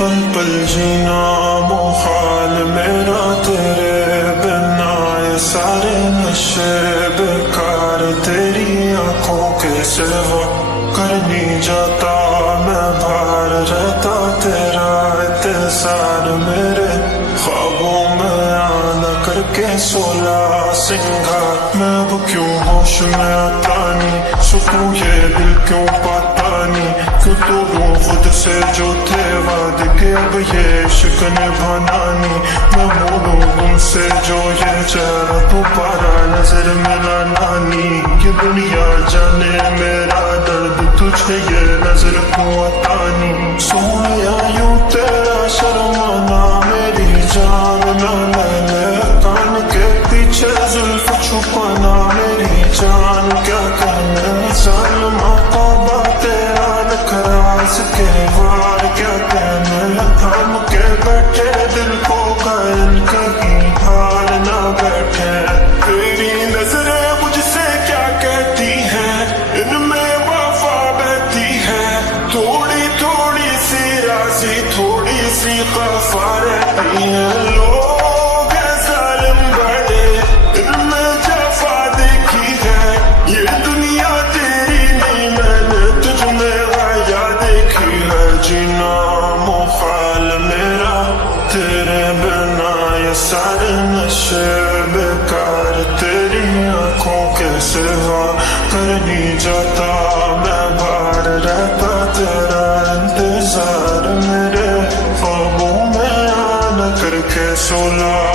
पल पल जीना मुहाल मेरा तेरे बिना, ये सारे नशे बेकार तेरी आंखों के सिवा। कर नहीं जाता मैं बाहर रहता तेरा इंतजार, मेरे ख्वाबों में आना करके 16 सिंगार। मैं अब क्यों होश में आता नहीं, सुकून ये दिल क्यों पाता नहीं, क्यों तोड़ूं खुद से जो थे वादे के अब ये इश्क निभाना नहीं। मैं बोलूं तुमसे जो ये चेहरा दोबारा नजर मिलाना नहीं, ये दुनिया जाने मेरा दर्द तुझे ये नजर क्यों आता नहीं। सोया यूं तेरा शर्माना मेरी जान ना मैंने, कान के पीछे जुल्फ छुपाना मेरी जान क्या कहना। जालिमा तौबा तेरा नखराज के वार क्या कहना, थाम के बैठे दिल को कायल कहीं हार ना बैठे। तेरी नजरें मुझसे क्या कहती हैं, इनमें वफा बहती है, थोड़ी थोड़ी सी राजी थोड़ी सी खफा रहती है। लोग हैं जालिम बड़े, इनमें जफा देखी है, ये दुनिया तेरी नहीं मैंने तुझ में आया देखी है। जीना मुहाल मेरा तेरे बिना, ये सारे नशे बेकार तेरी आंखों के सिवा। कर नहीं जाता मैं बाहर रहता तेरा इंतजार, मेरे ख्वाबों में आना करके 16